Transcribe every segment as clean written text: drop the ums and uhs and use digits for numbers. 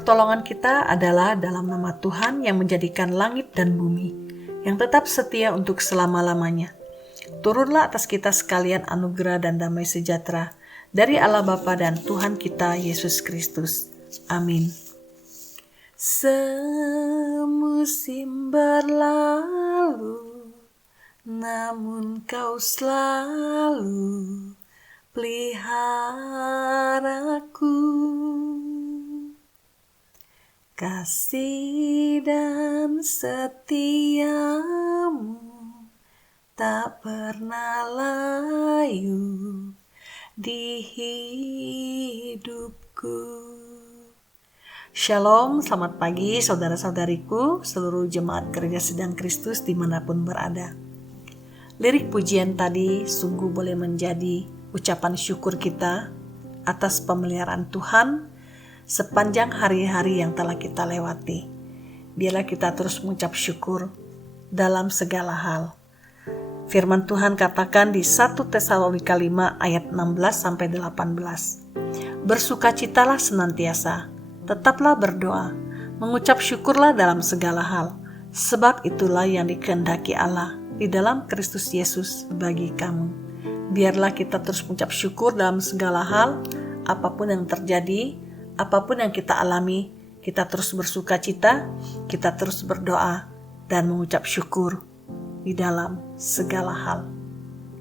pertolongan kita adalah dalam nama Tuhan yang menjadikan langit dan bumi, yang tetap setia untuk selama-lamanya. Turunlah atas kita sekalian anugerah dan damai sejahtera dari Allah Bapa dan Tuhan kita Yesus Kristus. Amin. Semusim berlalu, namun Kau selalu peliharaku. Kasih dan setiamu tak pernah layu di hidupku. Shalom, selamat pagi saudara-saudariku, seluruh jemaat Gereja Sedang Kristus dimanapun berada. Lirik pujian tadi sungguh boleh menjadi ucapan syukur kita atas pemeliharaan Tuhan sepanjang hari-hari yang telah kita lewati. Biarlah kita terus mengucap syukur dalam segala hal. Firman Tuhan katakan di 1 Tesalonika 5 ayat 16-18. Bersukacitalah senantiasa, tetaplah berdoa, mengucap syukurlah dalam segala hal, sebab itulah yang dikehendaki Allah di dalam Kristus Yesus bagi kamu. Biarlah kita terus mengucap syukur dalam segala hal, apapun yang terjadi, apapun yang kita alami, kita terus bersukacita, kita terus berdoa, dan mengucap syukur di dalam segala hal.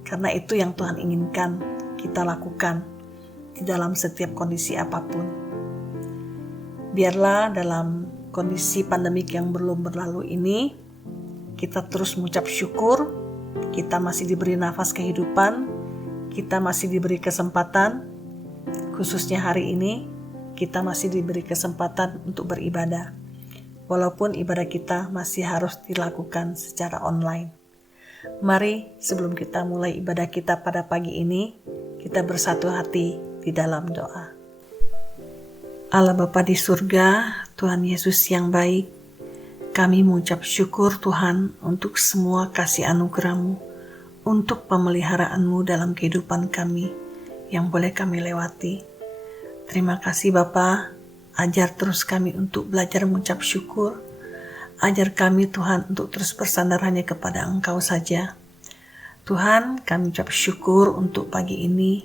Karena itu yang Tuhan inginkan kita lakukan di dalam setiap kondisi apapun. Biarlah dalam kondisi pandemik yang belum berlalu ini, kita terus mengucap syukur, kita masih diberi nafas kehidupan, kita masih diberi kesempatan, khususnya hari ini, kita masih diberi kesempatan untuk beribadah, walaupun ibadah kita masih harus dilakukan secara online. Mari sebelum kita mulai ibadah kita pada pagi ini, kita bersatu hati di dalam doa. Allah Bapa di surga, Tuhan Yesus yang baik, kami mengucap syukur Tuhan untuk semua kasih anugerah-Mu, untuk pemeliharaan-Mu dalam kehidupan kami yang boleh kami lewati. Terima kasih Bapa, ajar terus kami untuk belajar mengucap syukur. Ajar kami Tuhan untuk terus bersandar hanya kepada Engkau saja. Tuhan, kami ucap syukur untuk pagi ini.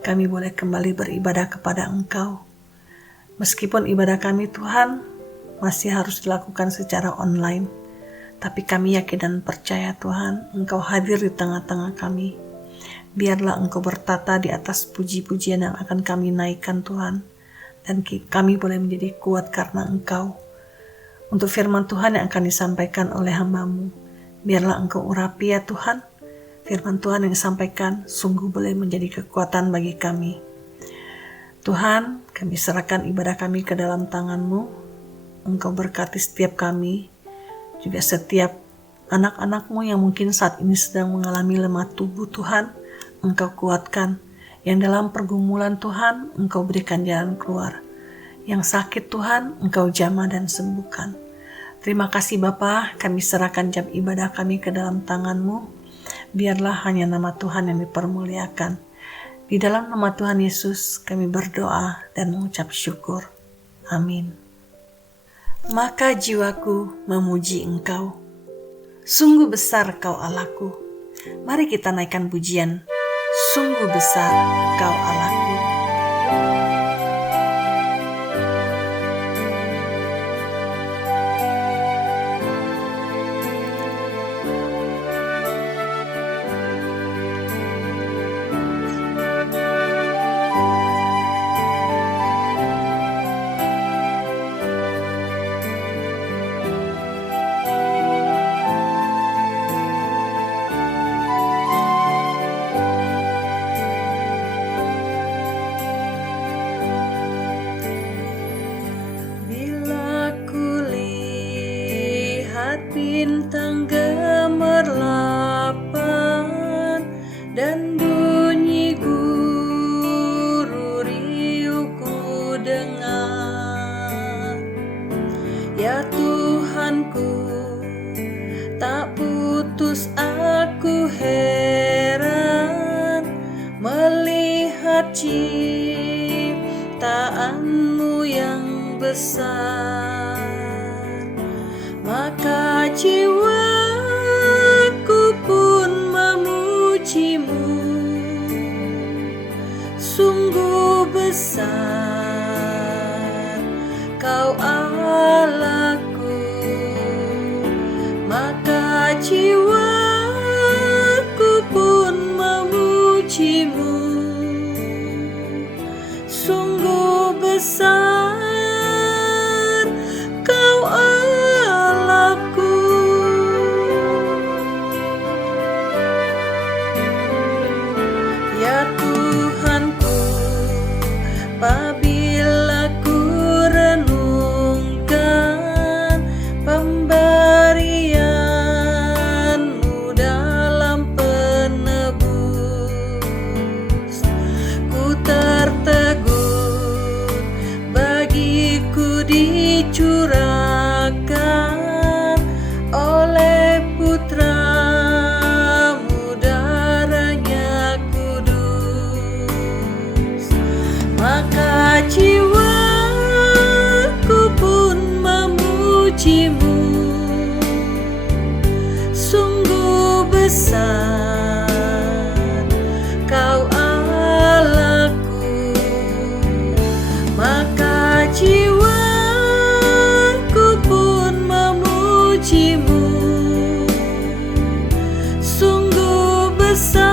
Kami boleh kembali beribadah kepada Engkau. Meskipun ibadah kami Tuhan masih harus dilakukan secara online. Tapi kami yakin dan percaya Tuhan, Engkau hadir di tengah-tengah kami. Biarlah Engkau bertata di atas puji-pujian yang akan kami naikkan Tuhan. Dan kami boleh menjadi kuat karena Engkau. Untuk firman Tuhan yang akan disampaikan oleh hamba-Mu, biarlah Engkau urapi ya Tuhan. Firman Tuhan yang disampaikan sungguh boleh menjadi kekuatan bagi kami. Tuhan, kami serahkan ibadah kami ke dalam tangan-Mu. Engkau berkati setiap kami, juga setiap anak-anak-Mu yang mungkin saat ini sedang mengalami lemah tubuh Tuhan. Engkau kuatkan, yang dalam pergumulan Tuhan, Engkau berikan jalan keluar. Yang sakit Tuhan, Engkau jamah dan sembuhkan. Terima kasih Bapa, kami serahkan jam ibadah kami ke dalam tangan-Mu. Biarlah hanya nama Tuhan yang dipermuliakan. Di dalam nama Tuhan Yesus, kami berdoa dan mengucap syukur. Amin. Maka jiwaku memuji Engkau. Sungguh besar Kau Allahku. Mari kita naikkan pujian. Sungguh besar Kau Allahku. besar, maka jiwaku pun memujimu. Sungguh besar Kau Allahku, maka jiwaku pun memujimu. Sungguh besar Kau Allahku. Ya Tuhanku, apabila ku renungkan pemberian-Mu dalam penebus, ku tertegun bagiku dicurahkan oleh Putra-Mu, darahnya kudus. Maka jiwaku pun memujimu. Sungguh besar Kau Allahku, maka jiwaku pun memujimu. Sungguh besar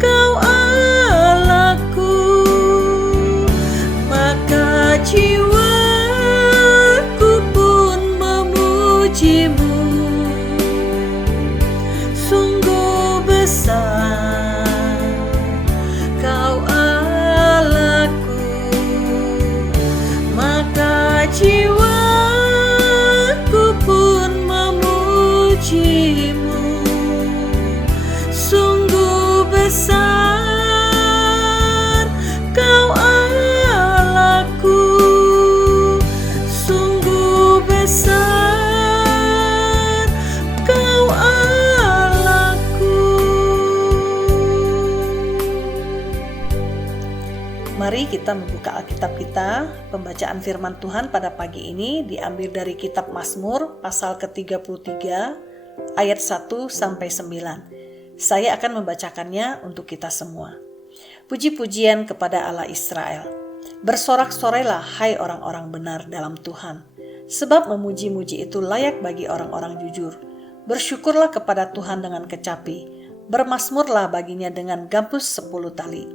Kau Allahku, maka jiwaku pun memujimu. Sungguh besar Kau Allahku, maka jiwaku pun memujimu. Sungguh besar Kau Allahku, sungguh besar Kau Allahku. Mari kita membuka Alkitab kita. Pembacaan firman Tuhan pada pagi ini diambil dari kitab Mazmur pasal ke-33 ayat 1 sampai 9. Saya akan membacakannya untuk kita semua. Puji-pujian kepada Allah Israel. Bersorak-sorailah hai orang-orang benar dalam Tuhan, sebab memuji-muji itu layak bagi orang-orang jujur. Bersyukurlah kepada Tuhan dengan kecapi, bermazmurlah baginya dengan gambus 10 tali.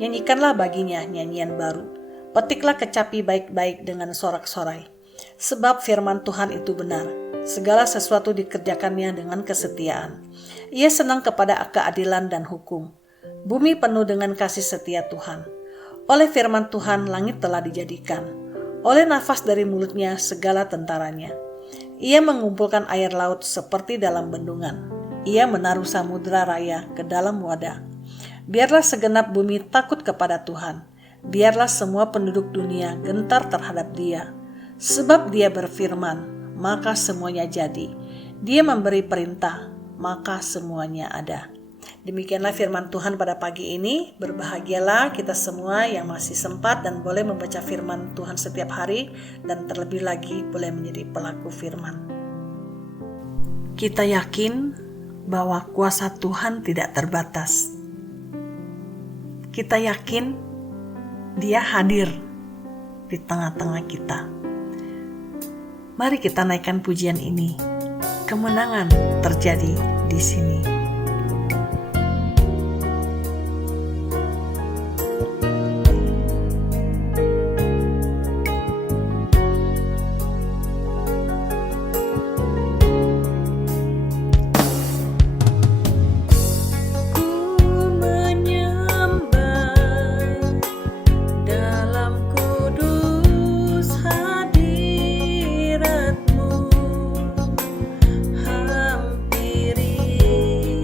Nyanyikanlah baginya nyanyian baru. Petiklah kecapi baik-baik dengan sorak-sorai. Sebab firman Tuhan itu benar, segala sesuatu dikerjakannya dengan kesetiaan. Ia senang kepada keadilan dan hukum. Bumi penuh dengan kasih setia Tuhan. Oleh firman Tuhan langit telah dijadikan, oleh nafas dari mulutnya segala tentaranya. Ia mengumpulkan air laut seperti dalam bendungan. Ia menaruh samudera raya ke dalam wadah. Biarlah segenap bumi takut kepada Tuhan. Biarlah semua penduduk dunia gentar terhadap Dia. Sebab Dia berfirman, maka semuanya jadi. Dia memberi perintah, maka semuanya ada. Demikianlah firman Tuhan pada pagi ini. Berbahagialah kita semua yang masih sempat dan boleh membaca firman Tuhan setiap hari, dan terlebih lagi boleh menjadi pelaku firman. Kita yakin bahwa kuasa Tuhan tidak terbatas. Kita yakin Dia hadir di tengah-tengah kita. Mari kita naikkan pujian ini. Kemenangan terjadi di sini. Hampiri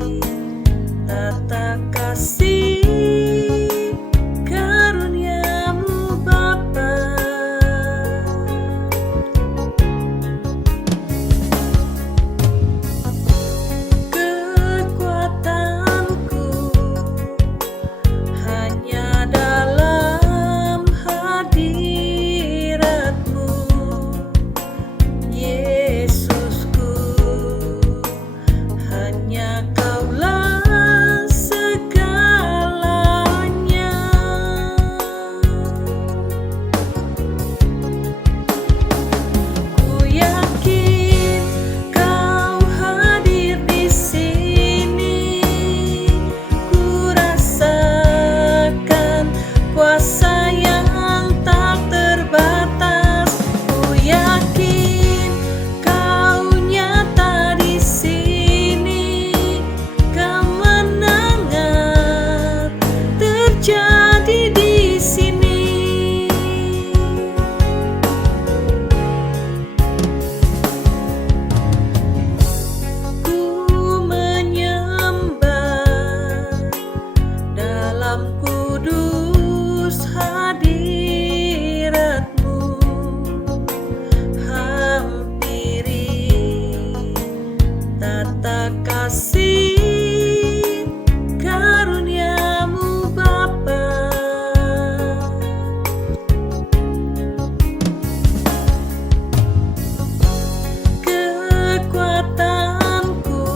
kasih karunia-Mu Bapa. Kekuatanku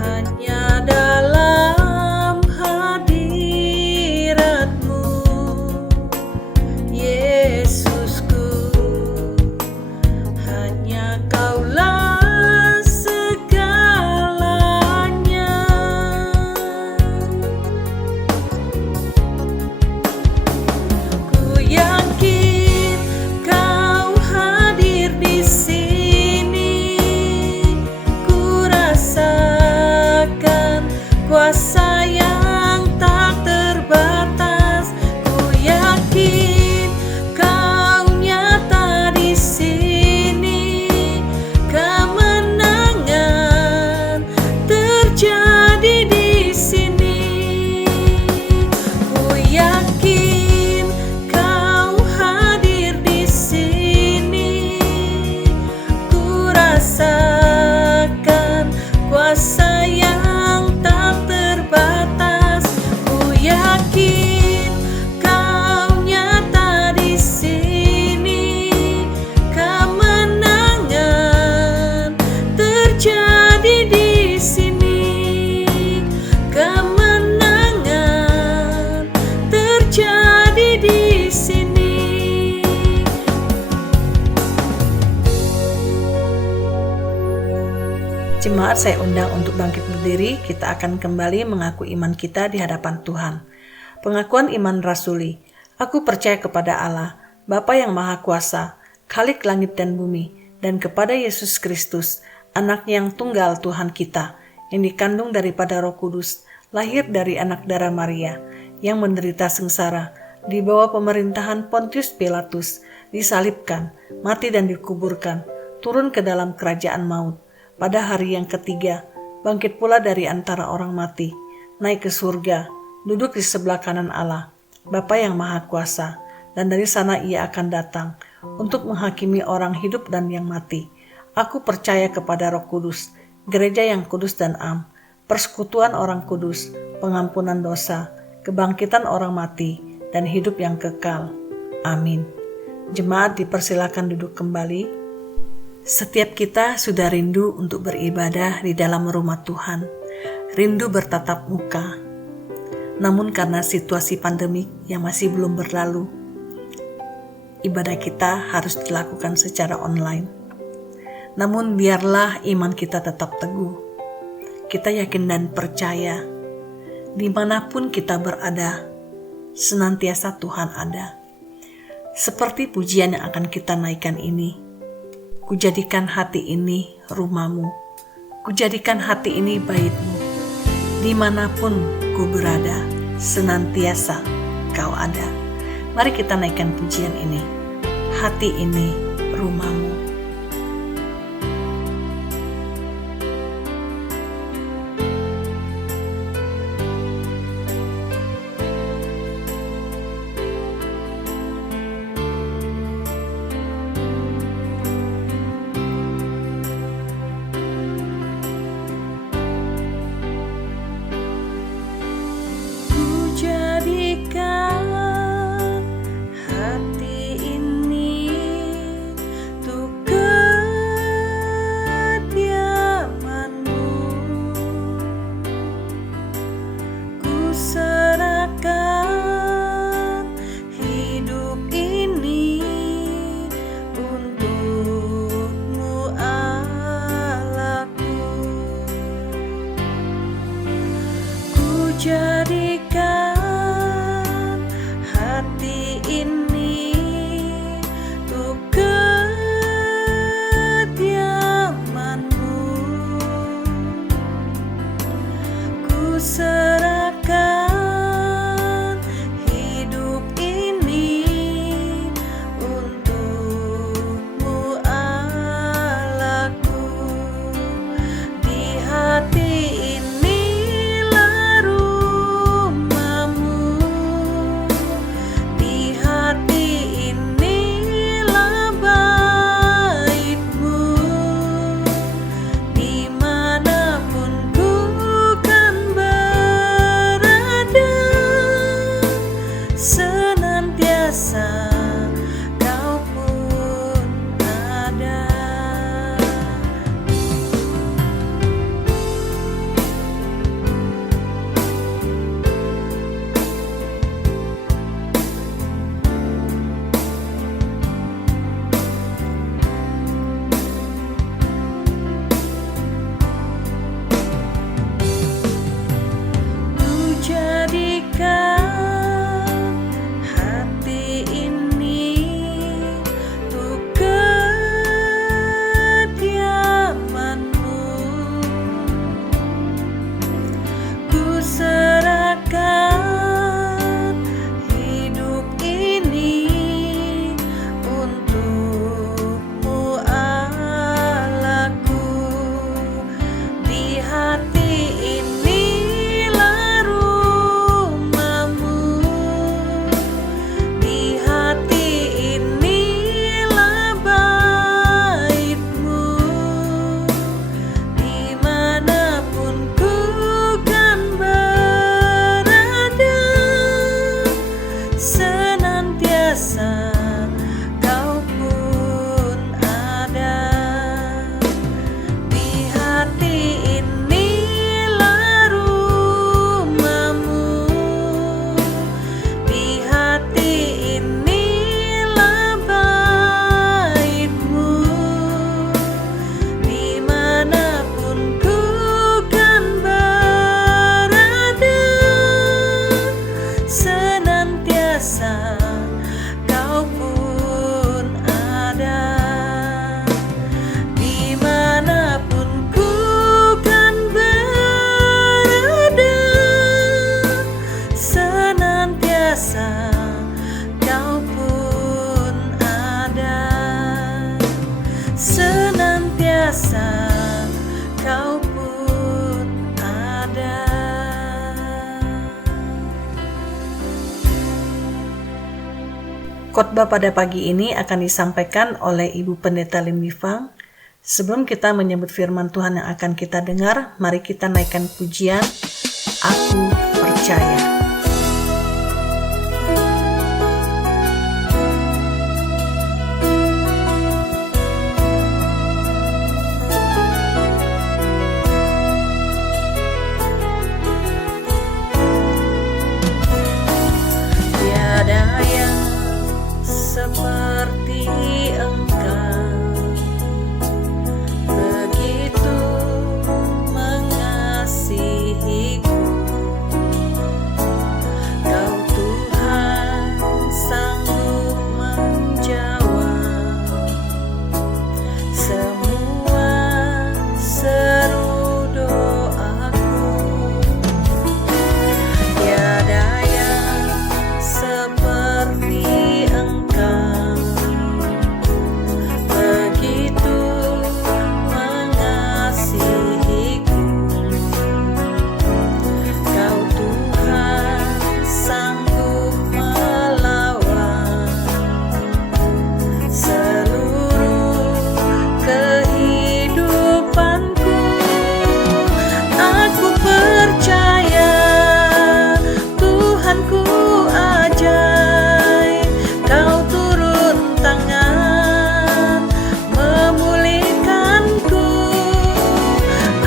hanya dalam hadirat-Mu, Yesusku. Hanya Kaulah segalanya. Ku yakin Kau hadir di sini. Ku rasakan kuasa yang tak terbatas. Ku yakin Kau nyata di sini. Kemenangan terjadi di sini. Ku yakin Kau hadir di sini. Ku rasakan kuasa yang tak terbatas. Ku yakin Kau nyata di sini. Kemenangan terjadi di sini. Kemenangan terjadi di sini. Jemaat, saya undang untuk bangkit berdiri. Kita akan kembali mengaku iman kita di hadapan Tuhan. Pengakuan iman rasuli. Aku percaya kepada Allah, Bapa yang Maha Kuasa, Khalik langit dan bumi, dan kepada Yesus Kristus, Anak-Nya yang tunggal Tuhan kita, yang dikandung daripada Roh Kudus, lahir dari anak darah Maria, yang menderita sengsara, di bawah pemerintahan Pontius Pilatus, disalibkan, mati dan dikuburkan, turun ke dalam kerajaan maut. Pada hari yang ketiga, bangkit pula dari antara orang mati, naik ke surga, duduk di sebelah kanan Allah, Bapa yang Maha Kuasa, dan dari sana Ia akan datang untuk menghakimi orang hidup dan yang mati. Aku percaya kepada Roh Kudus, gereja yang kudus dan am, persekutuan orang kudus, pengampunan dosa, kebangkitan orang mati, dan hidup yang kekal. Amin. Jemaat dipersilakan duduk kembali. Setiap kita sudah rindu untuk beribadah di dalam rumah Tuhan, rindu bertatap muka. Namun karena situasi pandemik yang masih belum berlalu, ibadah kita harus dilakukan secara online. Namun biarlah iman kita tetap teguh. Kita yakin dan percaya, dimanapun kita berada, senantiasa Tuhan ada. Seperti pujian yang akan kita naikkan ini, Kujadikan hati ini rumahmu, kujadikan hati ini baitmu. Dimanapun ku berada, senantiasa Kau ada. Mari kita naikkan pujian ini. Hati ini rumahmu. Jadikan hati ini untuk kediaman-Mu. Ku serahkan hidup ini untuk-Mu Allahku. Ku jadikan hati ini untuk kediaman-Mu. Ku serahkan hidup ini untuk-Mu Allahku. Di hati inilah rumah-Mu. Di hati inilah bait-Mu. Di mana Khotbah pada pagi ini akan disampaikan oleh Ibu Pendeta Lim Wifang. Sebelum kita menyebut firman Tuhan yang akan kita dengar, mari kita naikkan pujian, Aku Percaya. Tiada yang seperti Engkau, begitu mengasihiku. Kau Tuhan sanggup menjawab semua seru doaku. Tiada yang seperti Engkau, begitu mengasihiku. Kau Tuhan sanggup melawan seluruh kehidupanku. Aku percaya Tuhanku ajaib, Kau turun tangan memulihkanku.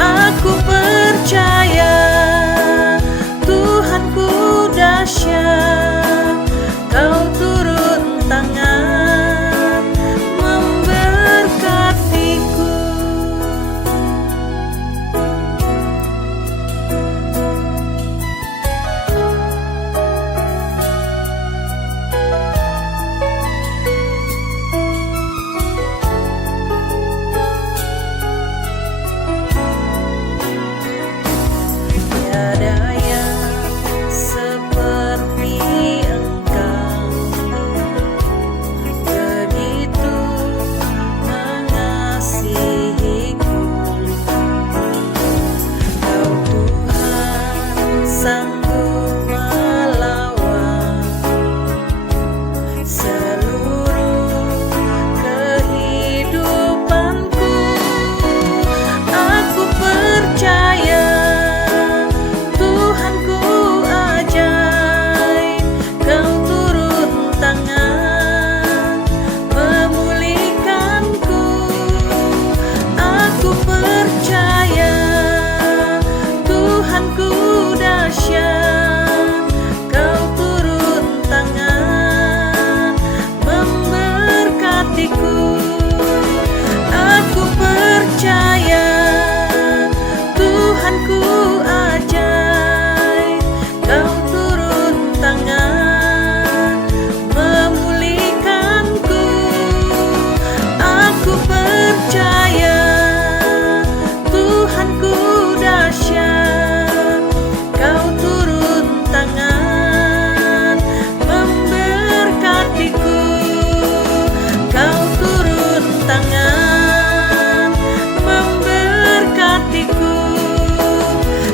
Aku percaya Tuhanku dahsyat, Kau turun tangan memberkatiku. Tiada yang seperti Engkau, begitu mengasihiku. Kau Tuhan sanggup melawan seluruh kehidupanku. Aku percaya Tuhanku ajaib, Kau turun tangan memulihkanku. Aku percaya Tuhanku dahsyat, Kau turun tangan memberkatiku. Aku percaya Tuhanku ajaib, Kau turun tangan memulihkanku. Aku percaya Tuhanku dahsyat, Kau turun tangan memberkatiku. Kau turun tangan memberkatiku.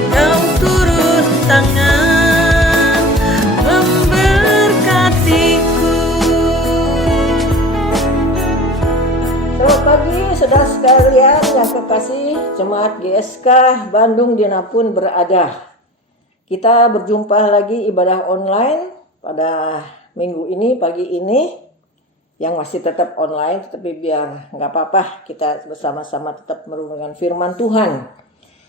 Kau turun tangan memberkatiku. Selamat pagi saudara sekalian yang kekasih Jemaat GSK Bandung dimanapun berada. Kita berjumpa lagi ibadah online pada minggu ini, pagi ini, yang masih tetap online, tetapi biar nggak apa-apa, kita bersama-sama tetap merenungkan firman Tuhan.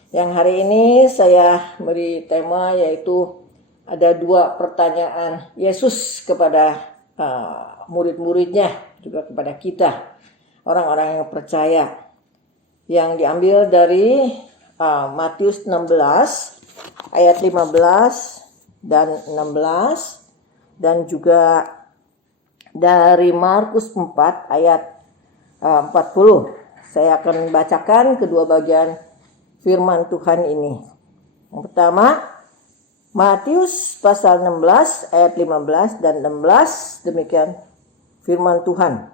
Yang hari ini saya beri tema yaitu ada 2 pertanyaan Yesus kepada murid-muridnya, juga kepada kita, orang-orang yang percaya, yang diambil dari Matius 16 ayat 15 dan 16, dan juga dari Markus 4 ayat 40. Saya akan bacakan kedua bagian firman Tuhan ini. Yang pertama, Matius pasal 16 ayat 15 dan 16, demikian firman Tuhan.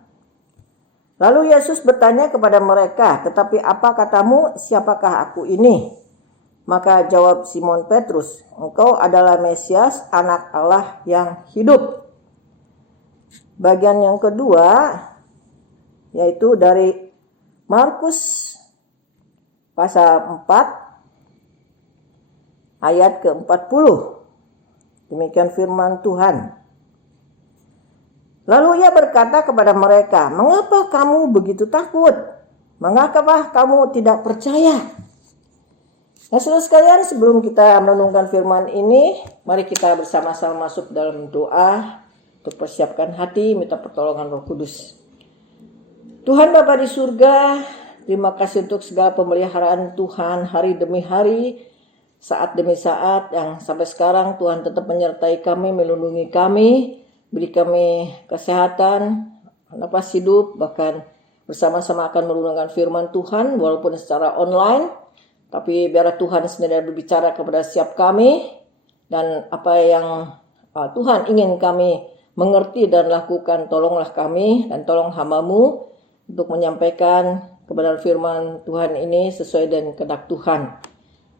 Lalu Yesus bertanya kepada mereka, "Tetapi apa katamu, siapakah aku ini?" Maka jawab Simon Petrus, "Engkau adalah Mesias, anak Allah yang hidup." bagian yang kedua, yaitu dari Markus pasal 4 ayat ke-40. Demikian firman Tuhan. Lalu ia berkata kepada mereka, "Mengapa kamu begitu takut? Mengapa kamu tidak percaya?" Nah, saudara sekalian, sebelum kita merenungkan firman ini, mari kita bersama-sama masuk dalam doa untuk persiapkan hati, minta pertolongan Roh Kudus. Tuhan Bapa di surga, terima kasih untuk segala pemeliharaan Tuhan hari demi hari, saat demi saat, yang sampai sekarang Tuhan tetap menyertai kami, melindungi kami, beri kami kesehatan, napas hidup, bahkan bersama-sama akan merenungkan firman Tuhan walaupun secara online. Tapi biarlah Tuhan sendiri berbicara kepada setiap kami, dan apa yang Tuhan ingin kami mengerti dan lakukan, tolonglah kami dan tolong hamba-Mu untuk menyampaikan kebenaran firman Tuhan ini sesuai dengan kehendak Tuhan.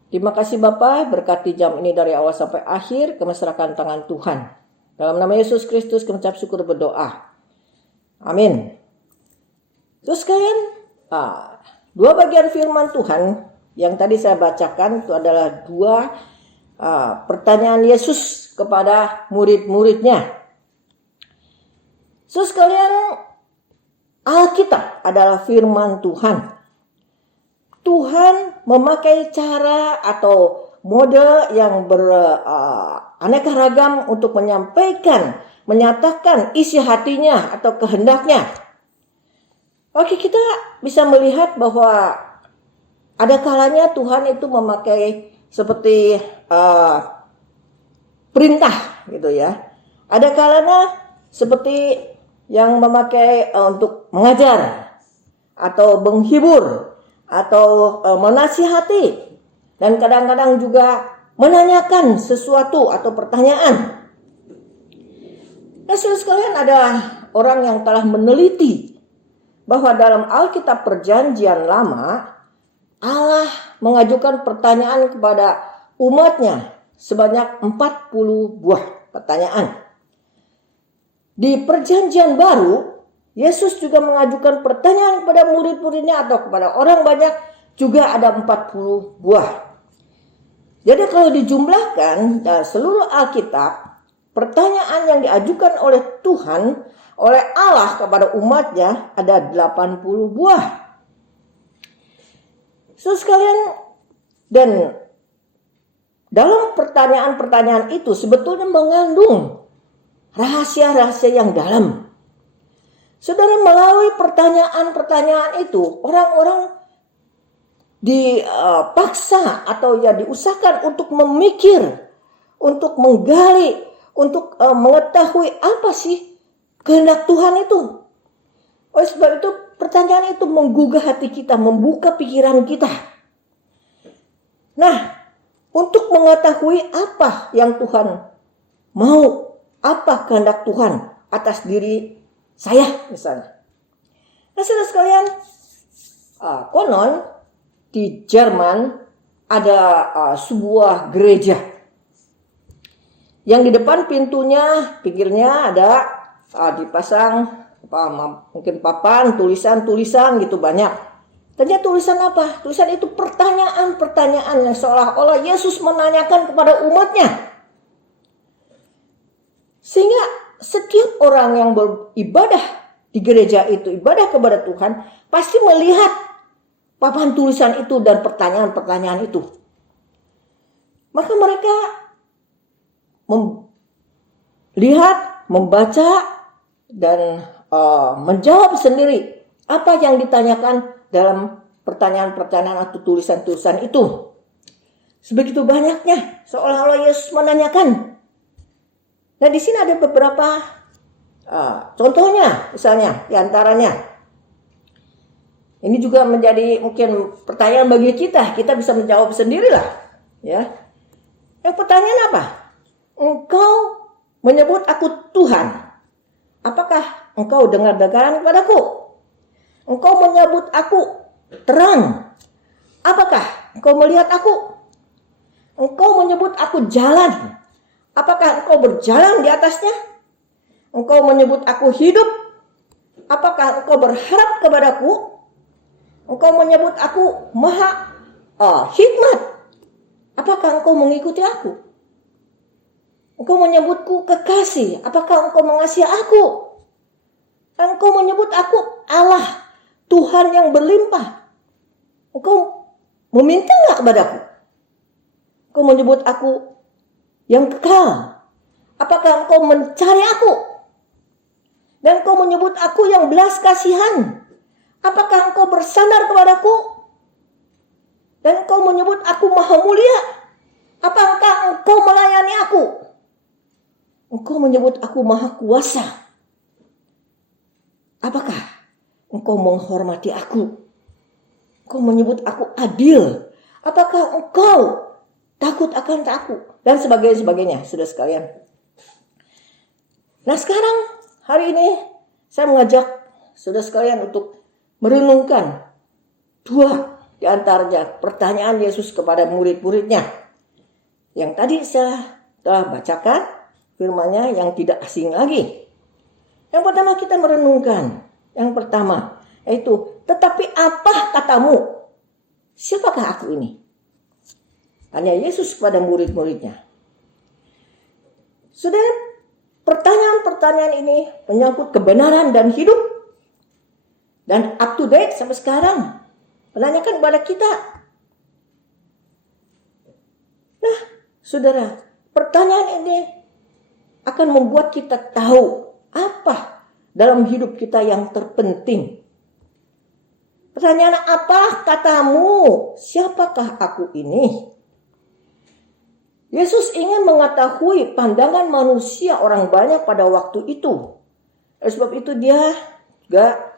Terima kasih Bapa, berkati jam ini dari awal sampai akhir, kami serahkan tangan Tuhan. Dalam nama Yesus Kristus kami ucap syukur berdoa. Amin. Terus kalian, dua bagian firman Tuhan yang tadi saya bacakan itu adalah dua pertanyaan Yesus kepada murid-muridnya. Terus kalian, Alkitab adalah firman Tuhan. Tuhan memakai cara atau mode yang beraneka ragam untuk menyampaikan, menyatakan isi hatinya atau kehendaknya. Oke, kita bisa melihat bahwa ada kalanya Tuhan itu memakai seperti perintah gitu ya. Ada kalanya seperti yang memakai untuk mengajar atau menghibur atau menasihati, dan kadang-kadang juga menanyakan sesuatu atau pertanyaan. Nah, saudara sekalian, ada orang yang telah meneliti bahwa dalam Alkitab Perjanjian Lama Allah mengajukan pertanyaan kepada umatnya sebanyak 40 buah pertanyaan. Di Perjanjian Baru, Yesus juga mengajukan pertanyaan kepada murid-muridnya atau kepada orang banyak, juga ada 40 buah. Jadi kalau dijumlahkan dari seluruh Alkitab, pertanyaan yang diajukan oleh Tuhan, oleh Allah kepada umatnya ada 80 buah. Saudara sekalian, dan dalam pertanyaan-pertanyaan itu sebetulnya mengandung rahasia-rahasia yang dalam. Saudara, melalui pertanyaan-pertanyaan itu orang-orang dipaksa atau ya diusahakan untuk memikir, untuk menggali, untuk mengetahui apa sih kehendak Tuhan itu. Oleh sebab itu pertanyaan itu menggugah hati kita, membuka pikiran kita. Nah, untuk mengetahui apa yang Tuhan mau, apa kehendak Tuhan atas diri saya misalnya. Nah, saudara sekalian, konon di Jerman ada sebuah gereja yang di depan pintunya, pinggirnya ada dipasang mungkin papan, tulisan-tulisan gitu banyak. Ternyata tulisan apa? Tulisan itu pertanyaan-pertanyaan yang seolah-olah Yesus menanyakan kepada umatnya. Sehingga setiap orang yang beribadah di gereja itu, ibadah kepada Tuhan, pasti melihat papan tulisan itu dan pertanyaan-pertanyaan itu. Maka mereka melihat, membaca, dan menjawab sendiri apa yang ditanyakan dalam pertanyaan-pertanyaan atau tulisan-tulisan itu. Sebegitu banyaknya, seolah-olah Yesus menanyakan. Nah, di sini ada beberapa contohnya, misalnya diantaranya. Ini juga menjadi mungkin pertanyaan bagi kita. Kita bisa menjawab sendirilah, ya. Yang pertanyaan apa? Engkau menyebut aku Tuhan. Apakah engkau dengar-dengaran kepadaku? Engkau menyebut aku terang. Apakah engkau melihat aku? Engkau menyebut aku jalan. Apakah engkau berjalan di atasnya? Engkau menyebut aku hidup. Apakah engkau berharap kepadaku? Engkau menyebut aku maha hikmat. Apakah engkau mengikuti aku? Engkau menyebutku kekasih. Apakah engkau mengasihi aku? Engkau menyebut aku Allah, Tuhan yang berlimpah. Engkau meminta enggak kepadaku? Engkau menyebut aku yang kekal. Apakah engkau mencari aku? Dan engkau menyebut aku yang belas kasihan. Apakah engkau bersandar kepadaku? Dan engkau menyebut aku maha mulia. Apakah engkau melayani aku? Engkau menyebut aku maha kuasa. Apakah engkau menghormati aku? Engkau menyebut aku adil. Apakah engkau takut akan aku? Dan sebagainya, saudara sekalian. Nah sekarang, hari ini saya mengajak saudara sekalian untuk merenungkan dua di antaranya pertanyaan Yesus kepada murid-muridnya. Yang tadi saya telah bacakan firman-Nya yang tidak asing lagi. Yang pertama kita merenungkan. Yang pertama yaitu, tetapi apa katamu? Siapakah aku ini? Tanya Yesus kepada murid-muridnya. Saudara, pertanyaan-pertanyaan ini menyangkut kebenaran dan hidup. Dan up to date sampai sekarang. Menanyakan kepada kita. Nah, saudara, pertanyaan ini akan membuat kita tahu apa dalam hidup kita yang terpenting. Pertanyaan apa katamu? Siapakah aku ini? Yesus ingin mengetahui pandangan manusia orang banyak pada waktu itu. Oleh sebab itu dia juga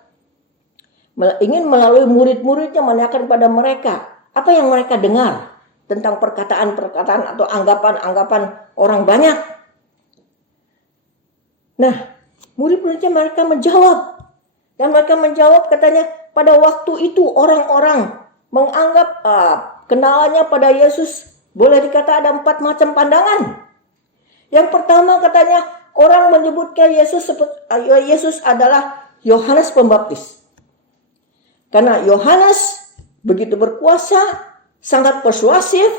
ingin melalui murid-muridnya menanyakan kepada mereka apa yang mereka dengar tentang perkataan-perkataan atau anggapan-anggapan orang banyak. Nah, murid-muridnya mereka menjawab. Dan mereka menjawab katanya pada waktu itu orang-orang menganggap kenalannya pada Yesus boleh dikata ada 4 macam pandangan. Yang pertama katanya orang menyebutkan Yesus adalah Yohanes Pembaptis. Karena Yohanes begitu berkuasa, sangat persuasif,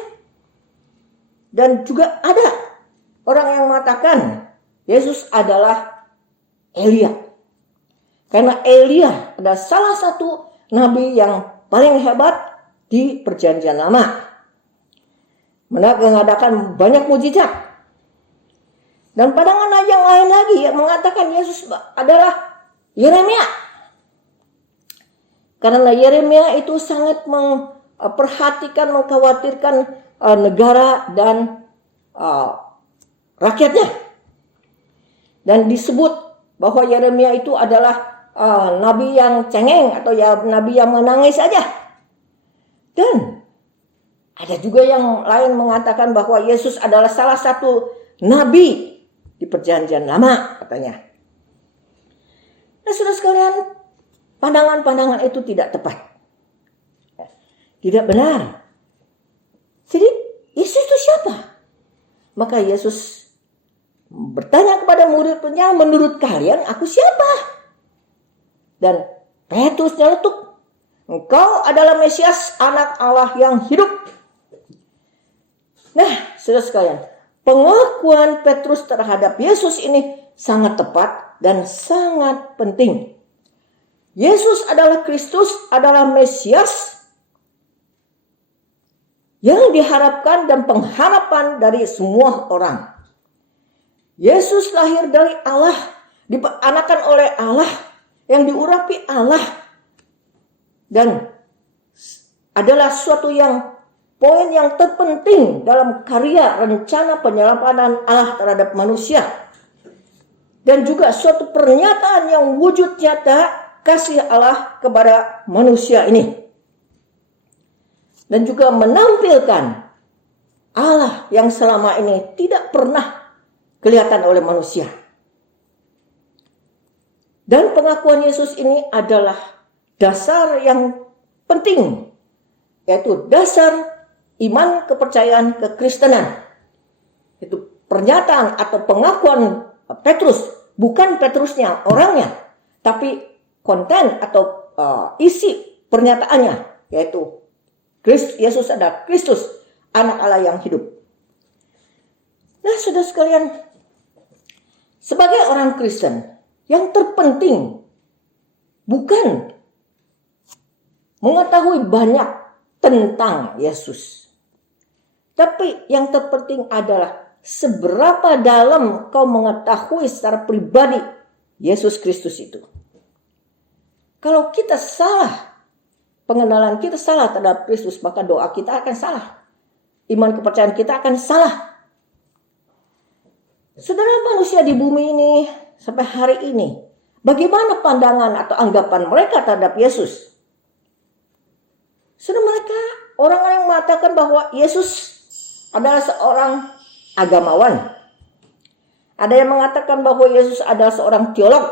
dan juga ada orang yang mengatakan Yesus adalah Elia. Karena Elia adalah salah satu nabi yang paling hebat di Perjanjian Lama. Mengadakan banyak mujizat. Dan pandangan yang lain lagi yang mengatakan Yesus adalah Yeremia. Karena Yeremia itu sangat memperhatikan, mengkhawatirkan negara dan rakyatnya. Dan disebut bahwa Yeremia itu adalah nabi yang cengeng atau nabi yang menangis saja. Dan ada juga yang lain mengatakan bahwa Yesus adalah salah satu nabi di Perjanjian Lama katanya. Nah, saudara sekalian, pandangan-pandangan itu tidak tepat. Tidak benar. Jadi, Yesus itu siapa? Maka Yesus bertanya kepada murid-muridnya, menurut kalian aku siapa? Dan Petrus nyeletuk, engkau adalah Mesias, anak Allah yang hidup. Nah, saudara sekalian, pengakuan Petrus terhadap Yesus ini sangat tepat dan sangat penting. Yesus adalah Kristus, adalah Mesias yang diharapkan dan pengharapan dari semua orang. Yesus lahir dari Allah, diperanakan oleh Allah, yang diurapi Allah, dan adalah suatu yang poin yang terpenting dalam karya rencana penyelamatan Allah terhadap manusia. Dan juga suatu pernyataan yang wujud nyata kasih Allah kepada manusia ini. Dan juga menampilkan Allah yang selama ini tidak pernah kelihatan oleh manusia. Dan pengakuan Yesus ini adalah dasar yang penting, yaitu dasar iman kepercayaan kekristenan. Itu pernyataan atau pengakuan Petrus Bukan Petrusnya, orangnya, tapi konten atau isi pernyataannya, yaitu Yesus adalah Kristus, anak Allah yang hidup. Nah, saudara sekalian, sebagai orang Kristen, yang terpenting bukan mengetahui banyak tentang Yesus, tapi yang terpenting adalah seberapa dalam kau mengetahui secara pribadi Yesus Kristus itu. Kalau kita salah, pengenalan kita salah terhadap Kristus, maka doa kita akan salah. Iman kepercayaan kita akan salah. Saudara, manusia di bumi ini sampai hari ini, bagaimana pandangan atau anggapan mereka terhadap Yesus? Saudara, mereka orang-orang yang mengatakan bahwa Yesus adalah seorang agamawan. Ada yang mengatakan bahwa Yesus adalah seorang teolog.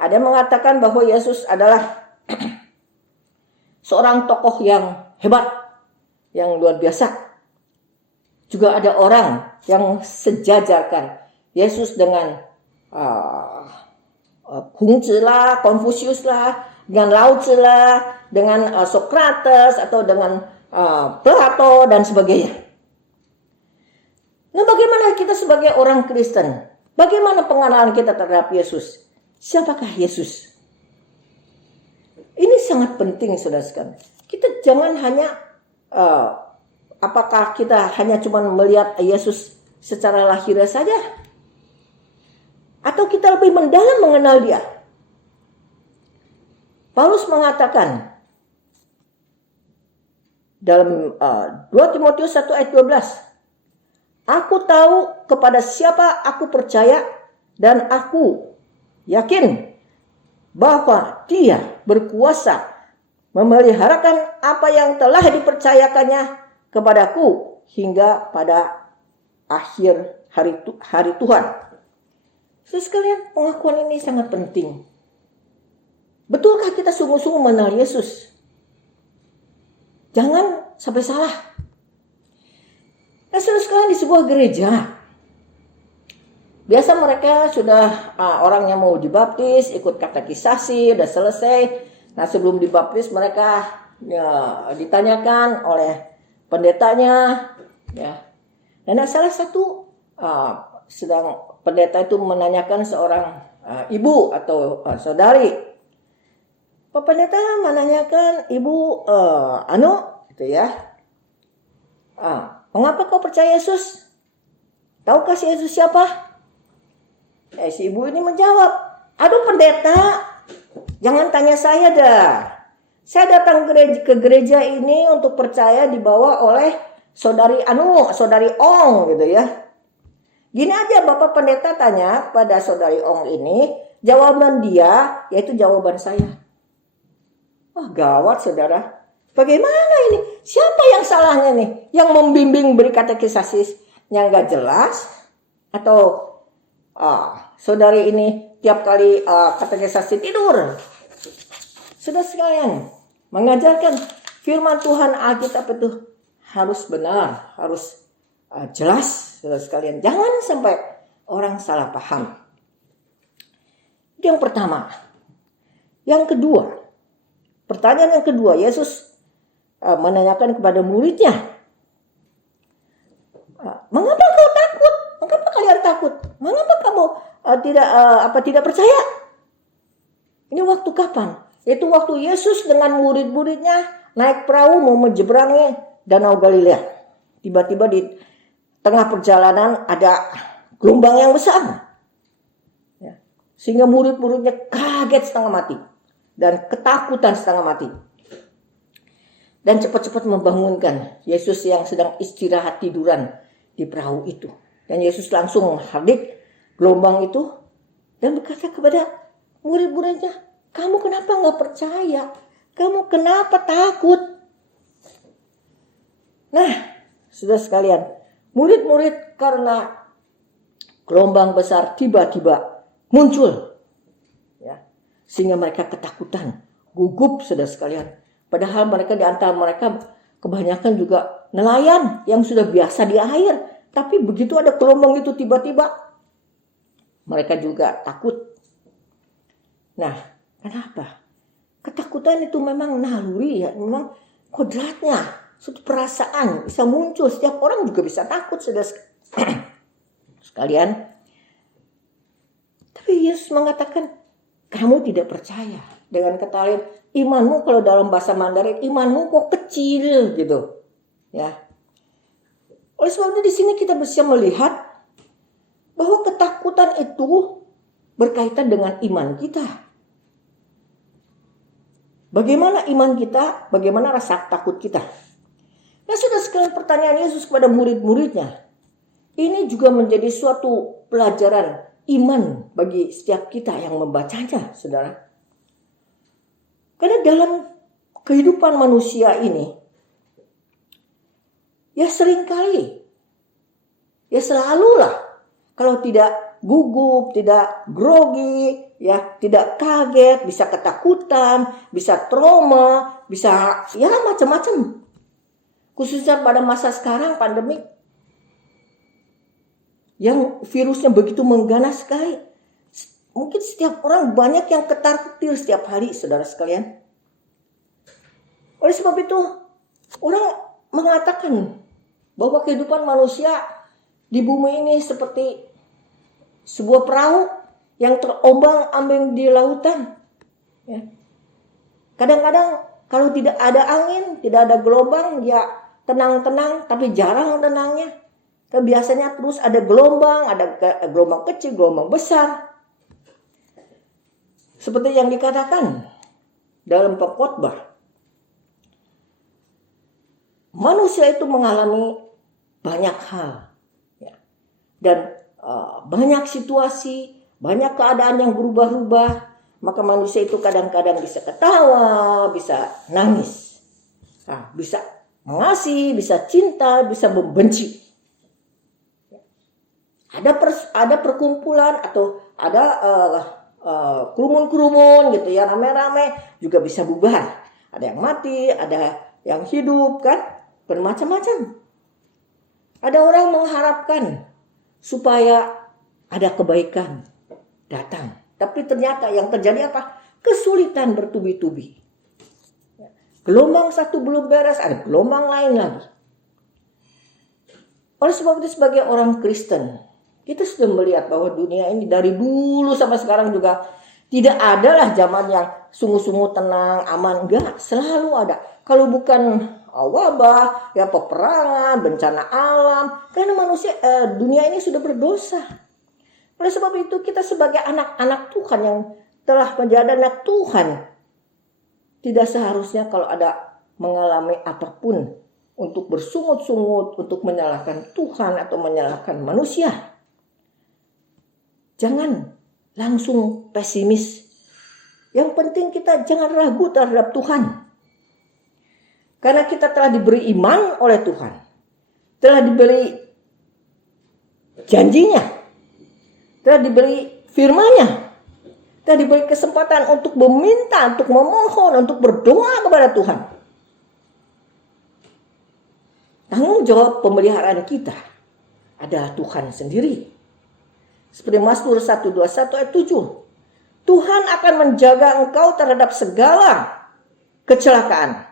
Ada yang mengatakan bahwa Yesus adalah seorang tokoh yang hebat, yang luar biasa. Juga ada orang yang sejajarkan Yesus dengan Kungzi lah, Konfusius lah, dengan Lao Tzu lah, dengan Socrates atau dengan Plato dan sebagainya. Nah, bagaimana kita sebagai orang Kristen? Bagaimana pengenalan kita terhadap Yesus? Siapakah Yesus? Ini sangat penting, saudara sekalian. Kita jangan hanya, apakah kita hanya cuma melihat Yesus secara lahiriah saja? Atau kita lebih mendalam mengenal dia? Paulus mengatakan dalam 2 Timotius 1 ayat 12, aku tahu kepada siapa aku percaya dan aku yakin bahwa dia berkuasa memeliharakan apa yang telah dipercayakannya kepadaku hingga pada akhir hari Tuhan. Saudara sekalian, pengakuan ini sangat penting. Betulkah kita sungguh-sungguh mengenal Yesus? Jangan sampai salah. Nah, saudara sekalian, di sebuah gereja, biasa mereka sudah orang yang mau dibaptis, ikut katekisasi, udah selesai. Nah, sebelum dibaptis mereka ditanyakan oleh pendetanya, ya. Dan salah satu sedang pendeta itu menanyakan seorang ibu atau saudari. Pak pendeta menanyakan ibu gitu ya. Mengapa kau percaya Yesus? Tahukah si Yesus siapa? Si ibu ini menjawab, aduh pendeta, jangan tanya saya dah. Saya datang ke gereja ini untuk percaya dibawa oleh saudari saudari Ong gitu ya. Gini aja Bapak pendeta tanya pada saudari Ong ini, jawaban dia yaitu jawaban saya. Wah, gawat saudara. Bagaimana ini? Siapa yang salahnya nih? Yang membimbing beri katekisasi yang gak jelas? Atau saudari ini tiap kali katekisasi tidur? Saudara sekalian, mengajarkan firman Tuhan Alkitab itu harus benar, harus jelas, saudara sekalian. Jangan sampai orang salah paham. Itu yang pertama. Yang kedua, pertanyaan yang kedua, Yesus menanyakan kepada muridnya, mengapa kau takut? Mengapa kalian takut? Mengapa kamu tidak percaya? Ini waktu kapan? Itu waktu Yesus dengan murid-muridnya naik perahu mau menyeberangi Danau Galilea. Tiba-tiba di tengah perjalanan ada gelombang yang besar. Ya. Sehingga murid-muridnya kaget setengah mati. Dan ketakutan setengah mati. Dan cepat-cepat membangunkan Yesus yang sedang istirahat tiduran di perahu itu. Dan Yesus langsung menghardik gelombang itu dan berkata kepada murid-muridnya, kamu kenapa gak percaya? Kamu kenapa takut? Nah, saudara sekalian, murid-murid karena gelombang besar tiba-tiba muncul. Ya, sehingga mereka ketakutan, gugup saudara sekalian. Padahal mereka di antara mereka kebanyakan juga nelayan yang sudah biasa di air. Tapi begitu ada gelombang itu tiba-tiba Mereka juga takut. Nah, kenapa? Ketakutan itu memang naluri ya, memang kodratnya, suatu perasaan bisa muncul. Setiap orang juga bisa takut, saudara sekalian. Tapi Yesus mengatakan, kamu tidak percaya. Dengan kata lain, imanmu, kalau dalam bahasa Mandarin, imanmu kok kecil gitu. Ya. Oleh sebab itu di sini kita bisa melihat bahwa ketakutan itu berkaitan dengan iman kita. Bagaimana iman kita, bagaimana rasa takut kita. Nah, sudah sekalian, pertanyaan Yesus kepada murid-muridnya, ini juga menjadi suatu pelajaran iman bagi setiap kita yang membacanya, saudara. Karena dalam kehidupan manusia ini, ya seringkali, ya selalulah, kalau tidak gugup, tidak grogi, ya tidak kaget, bisa ketakutan, bisa trauma, bisa ya macam-macam. Khususnya pada masa sekarang pandemi, yang virusnya begitu mengganas sekali. Mungkin setiap orang banyak yang ketar-ketir setiap hari, saudara sekalian. Oleh sebab itu, orang mengatakan bahwa kehidupan manusia di bumi ini seperti sebuah perahu yang terombang-ambing di lautan. Ya. Kadang-kadang kalau tidak ada angin, tidak ada gelombang, ya tenang-tenang, tapi jarang tenangnya. Biasanya terus ada gelombang, gelombang kecil, gelombang besar. Seperti yang dikatakan dalam pengkhotbah, manusia itu mengalami banyak hal, ya. Dan banyak situasi, banyak keadaan yang berubah-ubah. Maka manusia itu kadang-kadang bisa ketawa, bisa nangis, bisa mengasihi, bisa cinta, bisa membenci. Ada perkumpulan atau ada kerumun-kerumun gitu ya, rame-rame, juga bisa bubar. Ada yang mati, ada yang hidup, kan, bermacam-macam. Ada orang mengharapkan supaya ada kebaikan datang, tapi ternyata yang terjadi apa? Kesulitan bertubi-tubi. Gelombang satu belum beres, ada gelombang lain lagi. Oleh sebab itu, sebagai orang Kristen, kita sudah melihat bahwa dunia ini dari dulu sampai sekarang juga tidak adalah zaman yang sungguh-sungguh tenang, aman. Enggak, selalu ada. Kalau bukan wabah, ya peperangan, bencana alam. Karena dunia ini sudah berdosa. Oleh sebab itu, kita sebagai anak-anak Tuhan yang telah menjadi anak Tuhan, tidak seharusnya kalau ada mengalami apapun untuk bersungut-sungut, untuk menyalahkan Tuhan atau menyalahkan manusia. Jangan langsung pesimis. Yang penting kita jangan ragu terhadap Tuhan. Karena kita telah diberi iman oleh Tuhan. Telah diberi janjinya. Telah diberi firman-Nya. Telah diberi kesempatan untuk meminta, untuk memohon, untuk berdoa kepada Tuhan. Tanggung jawab pemeliharaan kita adalah Tuhan sendiri. Seperti Mazmur 121 ayat 7. Tuhan akan menjaga engkau terhadap segala kecelakaan.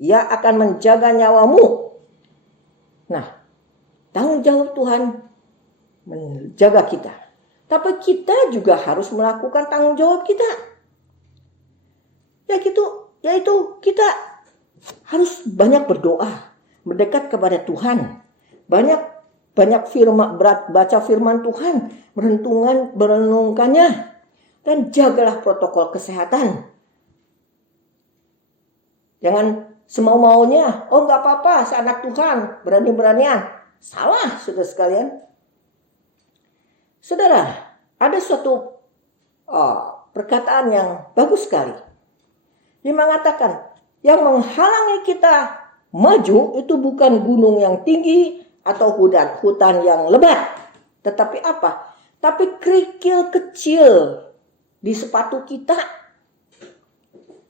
Ia akan menjaga nyawamu. Nah, tanggung jawab Tuhan menjaga kita. Tapi kita juga harus melakukan tanggung jawab kita. Yaitu kita harus banyak berdoa, mendekat kepada Tuhan. Banyak firman, baca firman Tuhan, merenungkannya, dan jagalah protokol kesehatan. Jangan semau-maunya, oh nggak apa-apa, seanak Tuhan, berani-beranian. Salah, saudara sekalian. Saudara, ada suatu perkataan yang bagus sekali. Dia mengatakan, yang menghalangi kita maju itu bukan gunung yang tinggi atau hutan yang lebat. Tetapi apa? Tapi kerikil kecil di sepatu kita.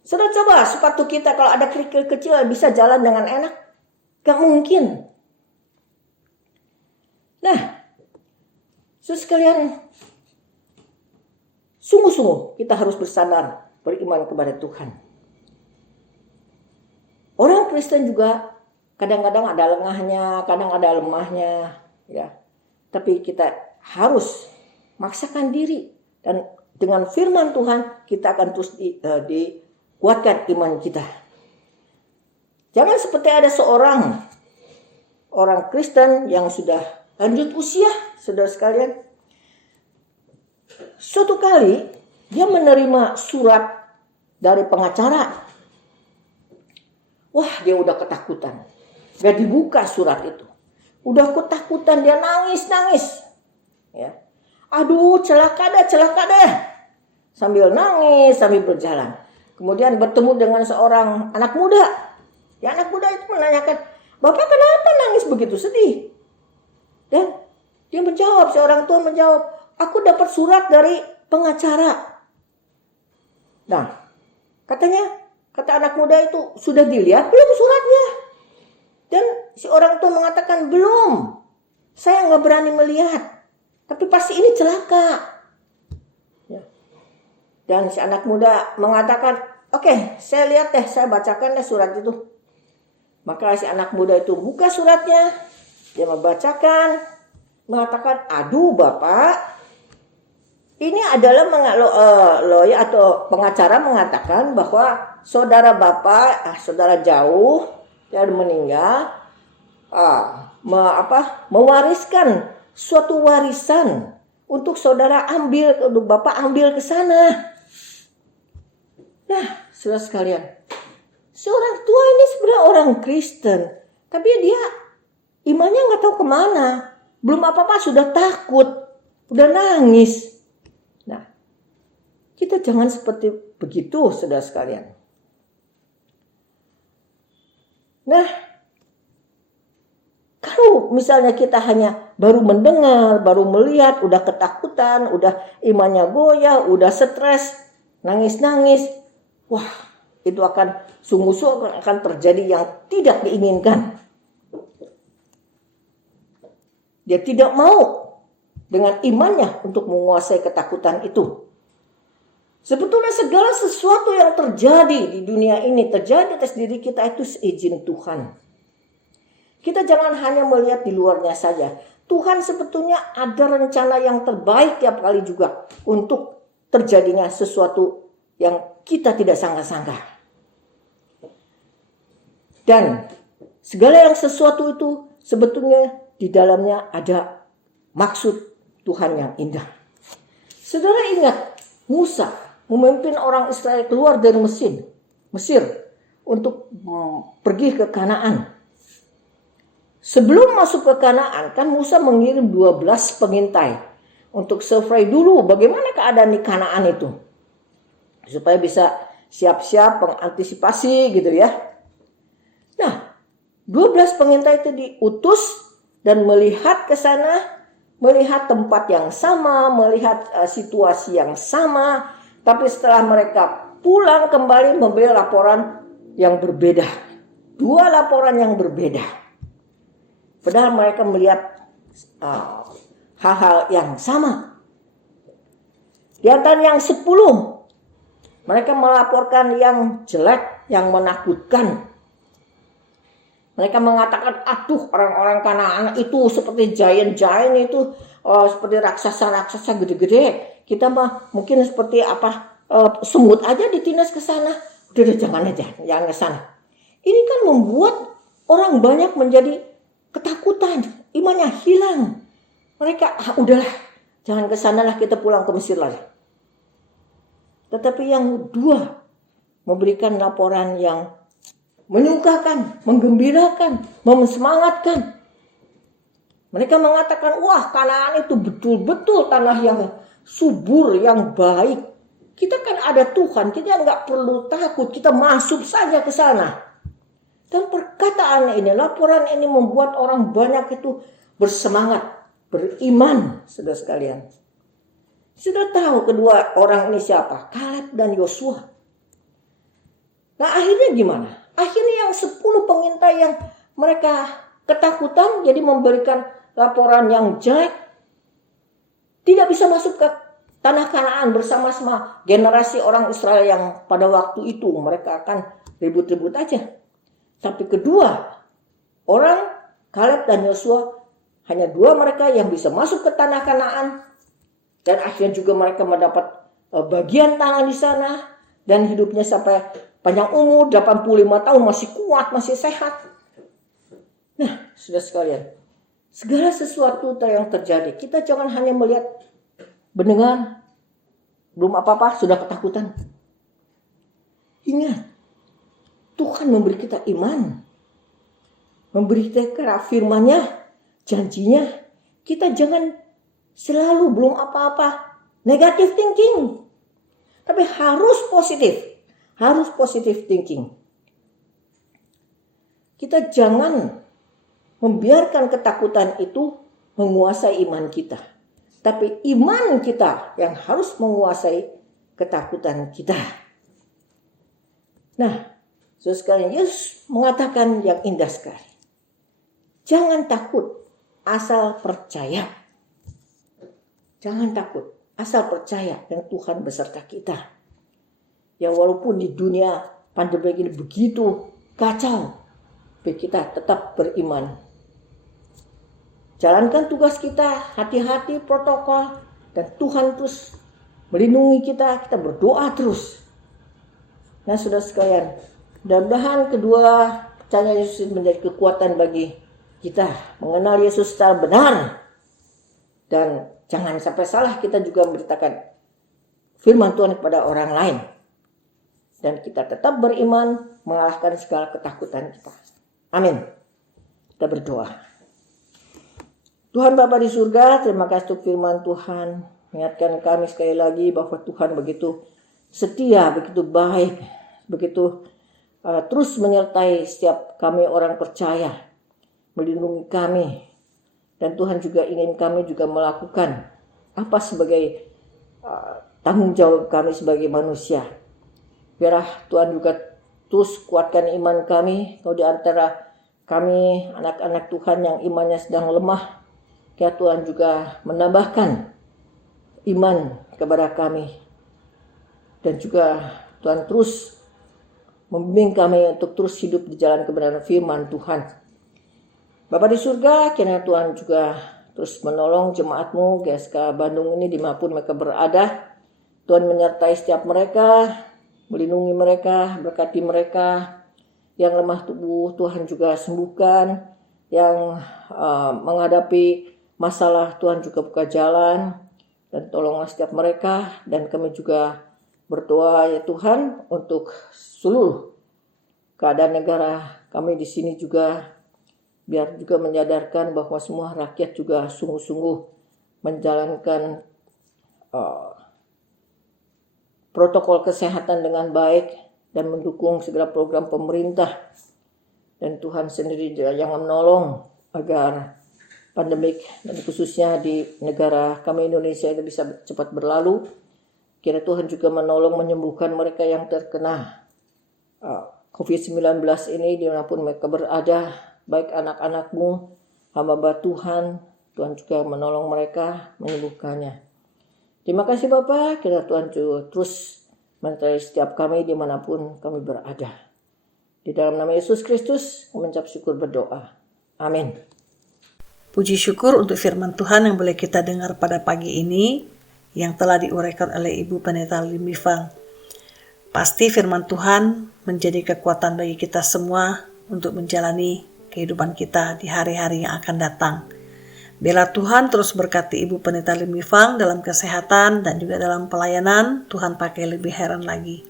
Sudah coba sepatu kita kalau ada kerikil kecil bisa jalan dengan enak? Gak mungkin. Nah, sekalian, Sungguh-sungguh kita harus bersandar, beriman kepada Tuhan. Orang Kristen juga kadang-kadang ada lengahnya, kadang ada lemahnya, ya. Tapi kita harus maksakan diri, dan dengan firman Tuhan kita akan terus dikuatkan iman kita. Jangan seperti ada seorang orang Kristen yang sudah lanjut usia, saudara sekalian. Suatu kali dia menerima surat dari pengacara. Wah, dia udah ketakutan. Gak dibuka surat itu. Udah ketakutan, dia nangis. Ya. Aduh, celaka deh. Sambil nangis, sambil berjalan. Kemudian bertemu dengan seorang anak muda. Ya, anak muda itu menanyakan, "Bapak kenapa nangis begitu sedih?" Dan dia menjawab, seorang tua menjawab, "Aku dapat surat dari pengacara." Nah, kata anak muda itu, "Sudah dilihat belum suratnya?" Dan si orang tua mengatakan, "Belum. Saya nggak berani melihat. Tapi pasti ini celaka." Ya. Dan si anak muda mengatakan, "Oke, saya lihat deh, saya bacakan deh surat itu." Maka si anak muda itu buka suratnya, dia membacakan, mengatakan, "Aduh Bapak, ini adalah lawyer atau pengacara mengatakan bahwa saudara Bapak, saudara jauh yang meninggal, mewariskan suatu warisan untuk saudara untuk Bapak ambil ke sana." Nah, saudara sekalian, seorang tua ini sebenarnya orang Kristen, tapi dia imannya nggak tahu kemana. Belum apa-apa sudah takut, udah nangis. Nah, kita jangan seperti begitu, saudara sekalian. Nah, kalau misalnya kita hanya baru mendengar, baru melihat, udah ketakutan, udah imannya goyah, udah stres, nangis-nangis, wah, itu akan sungguh-sungguh akan terjadi yang tidak diinginkan. Dia tidak mau dengan imannya untuk menguasai ketakutan itu. Sebetulnya segala sesuatu yang terjadi di dunia ini, terjadi atas diri kita itu seizin Tuhan. Kita jangan hanya melihat di luarnya saja. Tuhan sebetulnya ada rencana yang terbaik tiap kali juga untuk terjadinya sesuatu yang kita tidak sangka-sangka. Dan segala yang sesuatu itu sebetulnya di dalamnya ada maksud Tuhan yang indah. Saudara ingat, Musa memimpin orang Israel keluar dari Mesir untuk pergi ke Kanaan. Sebelum masuk ke Kanaan, kan Musa mengirim 12 pengintai untuk survei dulu bagaimana keadaan di Kanaan itu, supaya bisa siap-siap mengantisipasi gitu ya. Nah, 12 pengintai itu diutus dan melihat ke sana, melihat tempat yang sama, melihat situasi yang sama, tapi setelah mereka pulang kembali memberi laporan yang berbeda. 2 laporan yang berbeda. Padahal mereka melihat hal-hal yang sama. Di antara yang 10, mereka melaporkan yang jelek, yang menakutkan. Mereka mengatakan, "Aduh, orang-orang Kanaan itu seperti giant itu, seperti raksasa-raksasa gede-gede. Kita mah mungkin seperti semut aja ditindas ke sana. Udah jangan ke sana." Ini kan membuat orang banyak menjadi ketakutan, imannya hilang. Mereka, udahlah, jangan ke sana lah, kita pulang ke Mesir lagi. Tetapi yang 2 memberikan laporan yang menyukakan, menggembirakan, mesemangatkan. Mereka mengatakan, "Wah, Kanaan itu betul-betul tanah yang subur, yang baik. Kita kan ada Tuhan, kita nggak perlu takut, kita masuk saja ke sana." Dan perkataan ini, laporan ini membuat orang banyak itu bersemangat, beriman, saudara sekalian. Sudah tahu kedua orang ini siapa? Kaleb dan Yosua. Nah, akhirnya gimana? Akhirnya yang 10 pengintai yang mereka ketakutan, jadi memberikan laporan yang jelek, tidak bisa masuk ke tanah Kanaan bersama-sama generasi orang Israel yang pada waktu itu mereka akan ribut-ribut aja. Tapi kedua orang, Kaleb dan Yosua, hanya dua mereka yang bisa masuk ke tanah Kanaan. Dan akhirnya juga mereka mendapat bagian tanah di sana. Dan hidupnya sampai panjang umur, 85 tahun, masih kuat, masih sehat. Nah, sudah sekalian, segala sesuatu yang terjadi, kita jangan hanya melihat, mendengar, belum apa-apa, sudah ketakutan. Ingat, Tuhan memberi kita iman. Memberi kita firman-Nya, janjinya. Kita jangan selalu belum apa-apa, negative thinking. Tapi harus positif thinking. Kita jangan membiarkan ketakutan itu menguasai iman kita. Tapi iman kita yang harus menguasai ketakutan kita. Nah, saudara sekalian, Yesus mengatakan yang indah sekali. Jangan takut, asal percaya. Jangan takut, asal percaya dan Tuhan beserta kita. Ya walaupun di dunia pandemi ini begitu kacau, tapi kita tetap beriman. Jalankan tugas kita, hati-hati protokol, dan Tuhan terus melindungi kita berdoa terus. Nah saudara sekalian, mudah-mudahan kedua percaya Yesus menjadi kekuatan bagi kita mengenal Yesus secara benar. Dan jangan sampai salah kita juga memberitakan firman Tuhan kepada orang lain. Dan kita tetap beriman mengalahkan segala ketakutan kita. Amin. Kita berdoa. Tuhan Bapa di surga, terima kasih untuk firman Tuhan. Ingatkan kami sekali lagi bahwa Tuhan begitu setia, begitu baik, begitu terus menyertai setiap kami orang percaya, melindungi kami. Dan Tuhan juga ingin kami juga melakukan apa sebagai tanggung jawab kami sebagai manusia. Biarlah Tuhan juga terus kuatkan iman kami. Kalau di antara kami anak-anak Tuhan yang imannya sedang lemah, ya Tuhan juga menambahkan iman kepada kami. Dan juga Tuhan terus membimbing kami untuk terus hidup di jalan kebenaran firman Tuhan. Bapa di surga, kiranya Tuhan juga terus menolong jemaat-Mu GSK Bandung ini dimanapun mereka berada. Tuhan menyertai setiap mereka, melindungi mereka, berkati mereka. Yang lemah tubuh Tuhan juga sembuhkan. Yang menghadapi masalah Tuhan juga buka jalan. Dan tolonglah setiap mereka. Dan kami juga berdoa ya Tuhan untuk seluruh keadaan negara kami di sini juga. Biar juga menyadarkan bahwa semua rakyat juga sungguh-sungguh menjalankan protokol kesehatan dengan baik dan mendukung segala program pemerintah. Dan Tuhan sendiri yang menolong agar pandemik dan khususnya di negara kami Indonesia itu bisa cepat berlalu. Kira Tuhan juga menolong menyembuhkan mereka yang terkena COVID-19 ini dimanapun mereka berada. Baik anak-anak-Mu, hamba Tuhan, Tuhan juga menolong mereka, menyembuhkannya. Terima kasih Bapa, kiranya Tuhan juga terus menyertai setiap kami dimanapun kami berada. Di dalam nama Yesus Kristus, kami mengucap syukur berdoa. Amin. Puji syukur untuk firman Tuhan yang boleh kita dengar pada pagi ini, yang telah diuraikan oleh Ibu Pendeta Limifang. Pasti firman Tuhan menjadi kekuatan bagi kita semua untuk menjalani kehidupan kita di hari-hari yang akan datang. Biarlah Tuhan terus berkati Ibu Pendeta Limifang dalam kesehatan dan juga dalam pelayanan. Tuhan pakai lebih heran lagi.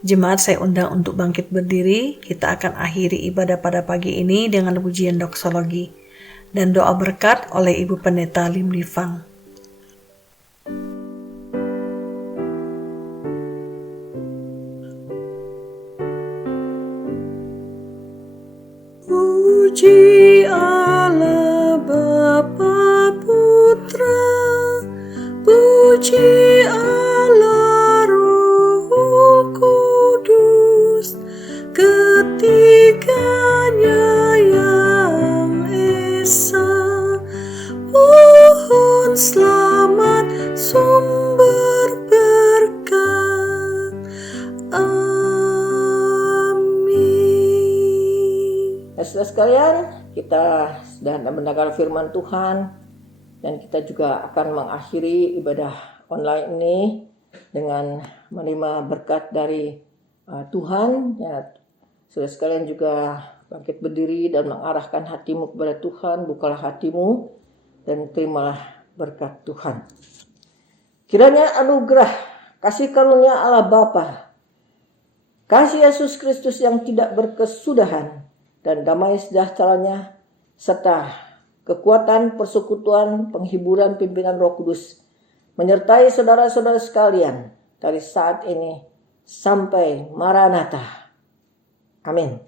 Jemaat saya undang untuk bangkit berdiri. Kita akan akhiri ibadah pada pagi ini dengan pujian doksologi dan doa berkat oleh Ibu Pendeta Limifang. Puji Allah Bapa Putra, puji Allah Roh Kudus, ketiganya yang esa. Pohon selamat sekalian, kita sudah mendengar firman Tuhan dan kita juga akan mengakhiri ibadah online ini dengan menerima berkat dari Tuhan. Ya, saudara sekalian juga bangkit berdiri dan mengarahkan hatimu kepada Tuhan. Bukalah hatimu dan terimalah berkat Tuhan. Kiranya anugerah kasih karunia Allah Bapa, kasih Yesus Kristus yang tidak berkesudahan, dan damai sejahteranya, serta kekuatan persekutuan penghiburan pimpinan Roh Kudus menyertai saudara-saudara sekalian dari saat ini sampai Maranatha. Amin.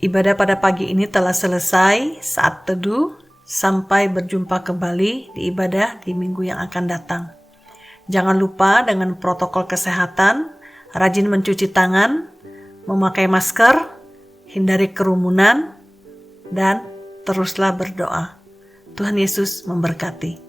Ibadah pada pagi ini telah selesai. Saat teduh, sampai berjumpa kembali di ibadah di minggu yang akan datang. Jangan lupa dengan protokol kesehatan, rajin mencuci tangan, memakai masker, hindari kerumunan, dan teruslah berdoa. Tuhan Yesus memberkati.